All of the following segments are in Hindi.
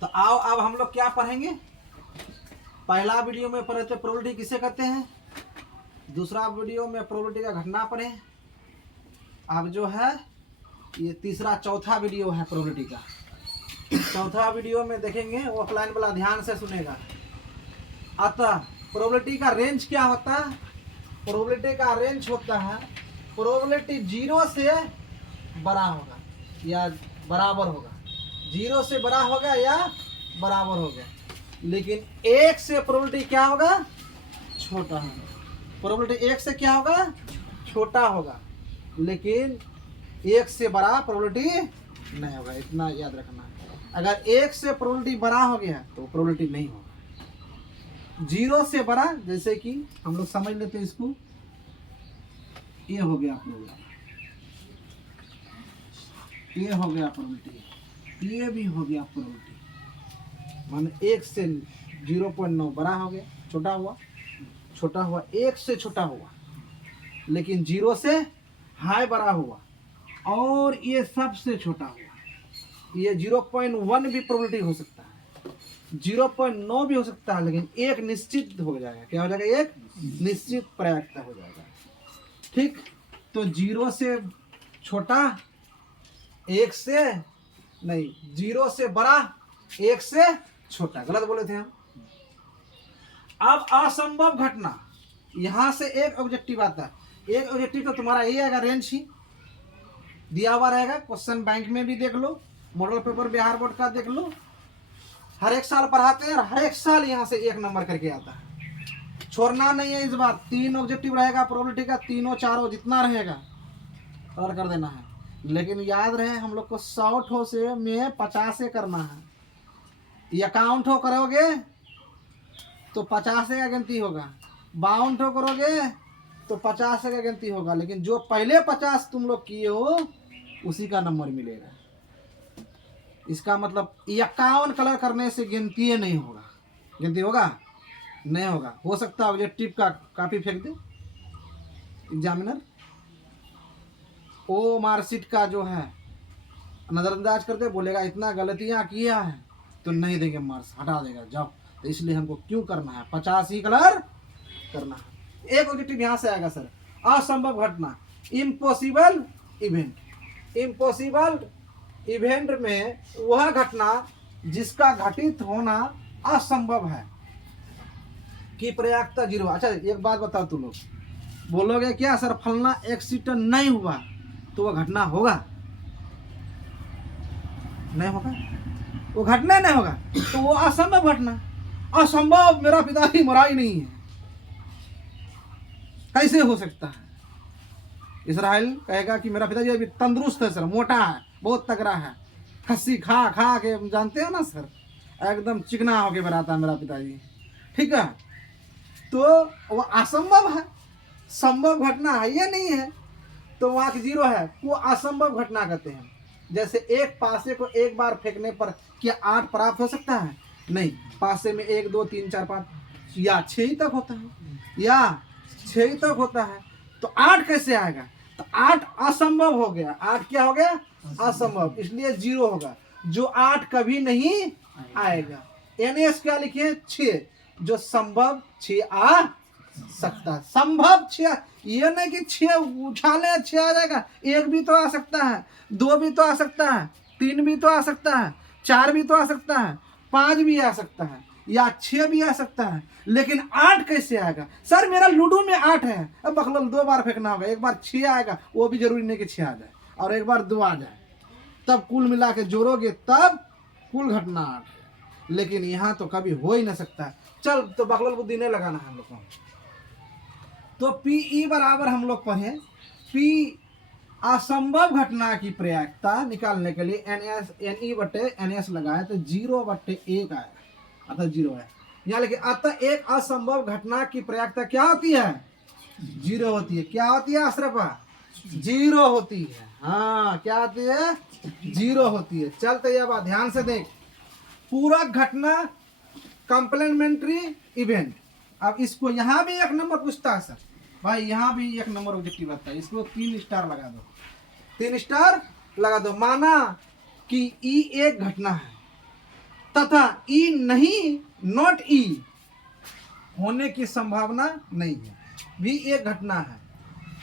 तो आओ अब हम लोग क्या पढ़ेंगे। पहला वीडियो में पढ़े थे प्रोबेबिलिटी किसे कहते हैं, दूसरा वीडियो में प्रोबेबिलिटी का घटना पढ़े। अब जो है ये तीसरा चौथा वीडियो है प्रोबेबिलिटी का। चौथा वीडियो में देखेंगे, ऑफलाइन वाला ध्यान से सुनेगा। अतः प्रोबेबिलिटी का रेंज क्या होता है, प्रोबेबिलिटी का रेंज होता है प्रोबेबिलिटी 0 से बड़ा होगा या बराबर होगा, 0 से बड़ा होगा या बराबर होगा, लेकिन 1 से प्रोबेबिलिटी क्या होगा, छोटा होगा। प्रोबेबिलिटी 1 से क्या होगा, छोटा होगा, लेकिन 1 से बड़ा प्रोबेबिलिटी नहीं होगा। इतना याद रखना है। अगर 1 से प्रोबेबिलिटी बड़ा हो गया तो प्रोबेबिलिटी नहीं होगा। 0 से बड़ा, जैसे कि हम लोग समझ लेते हैं इसको, ये हो गया प्रोबेबिलिटी, ये हो गया प्रोबेबिलिटी, ये भी हो गया प्रोबेबिलिटी। मान 1 से 0.9 बड़ा हो गया, छोटा हुआ, छोटा हुआ, 1 से छोटा हुआ, लेकिन 0 से हाई बड़ा हुआ, और ये सबसे छोटा हुआ। ये 0.1 भी प्रोबेबिलिटी हो सकता है, 0.9 भी हो सकता है, लेकिन एक निश्चित हो जाएगा। क्या हो जाएगा, एक निश्चित प्रायिकता हो जाएगा। ठीक, तो 0 से छोटा, 1 से नहीं, 0 से बड़ा, 1 से छोटा, गलत बोले थे हम। अब असंभव घटना, यहां से एक ऑब्जेक्टिव आता है। एक ऑब्जेक्टिव तो तुम्हारा ये आएगा, रेंज ही दिया हुआ रहेगा। क्वेश्चन बैंक में भी देख लो, मॉडल पेपर बिहार बोर्ड का देख लो, हर एक साल पढ़ाते हैं और हर एक साल यहाँ से 1 नंबर करके आता है। छोड़ना नहीं है इस बार। 3 ऑब्जेक्टिव रहेगा प्रोबेबिलिटी का, तीनों चारों जितना रहेगा और कर देना है। लेकिन याद रहे हम लोग को 100 ठो से में 50 से करना है। 51 ठो करोगे तो 50 का गिनती होगा, 52 ठो करोगे तो 50 का गिनती होगा, लेकिन जो पहले 50 तुम लोग किए हो उसी का नंबर मिलेगा। इसका मतलब 51 कलर करने से गिनती नहीं होगा। गिनती होगा, नहीं होगा। हो सकता है ऑब्जेक्टिव का कॉपी फेंक दे एग्जामिनर, ओ मार्कशीट का जो है नज़रअंदाज कर दे, बोलेगा इतना गलतियां किया है तो नहीं देंगे मार्क्स, हटा देगा, जाओ। तो इसलिए हमको क्यों करना है, 50 ही कलर करना है। एक ऑब्जेक्टिव यहाँ से आएगा सर, असंभव घटना, इम्पॉसिबल इवेंट। इम्पॉसिबल इवेंट में वह घटना जिसका घटित होना असंभव है कि प्रायिकता 0। अच्छा एक बात बताओ, तुम लोग बोलोगे क्या सर फलना एक्सीडेंट नहीं हुआ तो वह घटना होगा, नहीं होगा, वो घटना नहीं होगा, तो वो असंभव घटना। असंभव, मेरा पिताजी मरा ही नहीं है, कैसे हो सकता है। इसराइल कहेगा कि मेरा पिताजी अभी तंदुरुस्त है सर, मोटा है, बहुत तगड़ा है, खस्सी खा खा के, जानते हो ना सर, एकदम चिकना होके बनाता है मेरा पिताजी, ठीक है। तो वो असंभव है, संभव घटना है ये नहीं है, तो वहाँ की 0 है, वो असंभव घटना कहते हैं। जैसे एक पासे को एक बार फेंकने पर क्या 8 प्राप्त हो सकता है, नहीं, पासे में 1 2 3 4 5 या 6 ही तक होता है, या 6 ही तक होता है, तो 8 कैसे आएगा, तो 8 असंभव हो गया। 8 क्या हो गया, असंभव, इसलिए 0 होगा। जो 8 कभी नहीं आएगा। NS क्या लिखे, 6, जो संभव 6 आ सकता है, संभव 6, ये नहीं कि 6 उछाले 6 आ जाएगा, 1 भी तो आ सकता है, 2 भी तो आ सकता है, 3 भी तो आ सकता है, 4 भी तो आ सकता है, 5 भी आ सकता है, या 6 भी आ सकता है, लेकिन 8 कैसे आएगा। सर मेरा लूडो में 8 है, अब बखलल 2 बार फेंकना होगा, एक बार 6 आएगा, वो भी जरूरी नहीं कि 6 आ जाए, और एक बार 2 आ जाए, तब कुल मिला के जोड़ोगे तब कुल घटना 8 है। लेकिन यहाँ तो कभी हो ही नहीं सकता। चल तो बखलल बुद्धि नहीं लगाना है हम लोग को। तो PE बराबर हम लोग पढ़े, P असंभव घटना की प्रायिकता निकालने के लिए NE/NS लगाए तो 0/1 आएगा, अतः 0 है। यहाँ लिखे अतः एक असंभव घटना की प्रायिकता क्या होती है, 0 होती है। क्या होती है अशरफा, 0 होती है। हाँ क्या होती है, 0 होती है। चलते ये बात ध्यान से देख, पूरक घटना कॉम्प्लीमेंट्री इवेंट। अब इसको यहाँ भी 1 नंबर पूछता है सर, भाई यहाँ भी 1 नंबर ऑब्जेक्टिव आता है, इसको 3 स्टार लगा दो, 3 स्टार लगा दो। माना कि E एक घटना है, तथा ई नहीं नॉट ई होने की संभावना नहीं है। भी एक घटना है,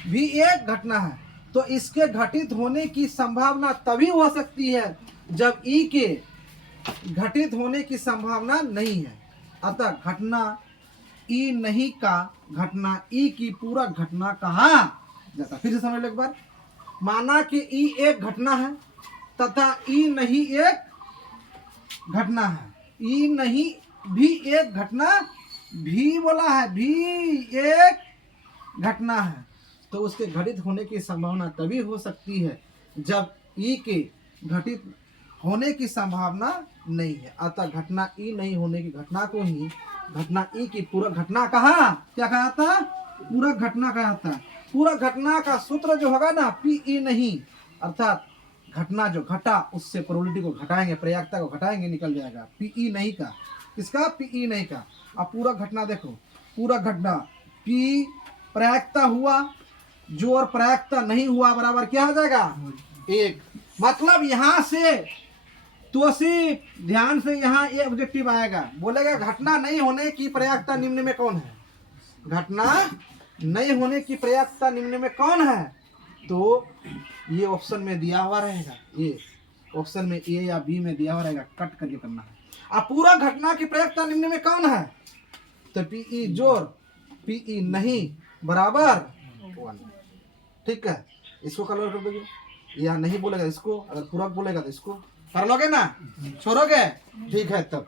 भी एक घटना है, तो इसके घटित होने की संभावना तभी हो सकती है जब ई के घटित होने की संभावना नहीं है। अतः घटना ई नहीं का घटना ई की पूरा घटना कहा जाता। फिर से समझ लो एक बार। माना कि ई एक घटना है तथा ई नहीं एक घटना है। ई नहीं भी एक घटना, भी बोला है, भी एक घटना है, तो उसके घटित होने की संभावना तभी हो सकती है जब ई के घटित होने की संभावना नहीं है। अतः घटना ई नहीं होने की घटना को ही घटना ई की पूरा घटना कहा, क्या कहा था, पूरा घटना कहा था। पूरा घटना का सूत्र जो होगा ना पी ई नहीं, अर्थात घटना जो घटा उससे प्रोबेबिलिटी को घटाएंगे, प्रयागता को घटाएंगे, निकल जाएगा पी ई नहीं का। किसका, पी ई नहीं का। अब पूरा घटना देखो, पूरा घटना पी प्रयागता हुआ जो और प्रयागता नहीं हुआ बराबर क्या हो जाएगा, एक। मतलब यहां से तो सिर्फ ध्यान से यहाँ ये ऑब्जेक्टिव आएगा, बोलेगा घटना नहीं होने की प्रयागता निम्न में कौन है, घटना नहीं होने की प्रयागता निम्न में कौन है, तो ये ऑप्शन में दिया हुआ रहेगा, ये ऑप्शन में ए या बी में दिया हुआ रहेगा, कट करके करना है। अब पूरा घटना की प्रयागता निम्न में कौन है, तो पीई जोड़ पीई नहीं बराबर 1। ठीक है, इसको कलर कर दोगे, या नहीं बोलेगा इसको, अगर पूरा बोलेगा तो इसको कर लोगे ना, छोड़ोगे, ठीक है तब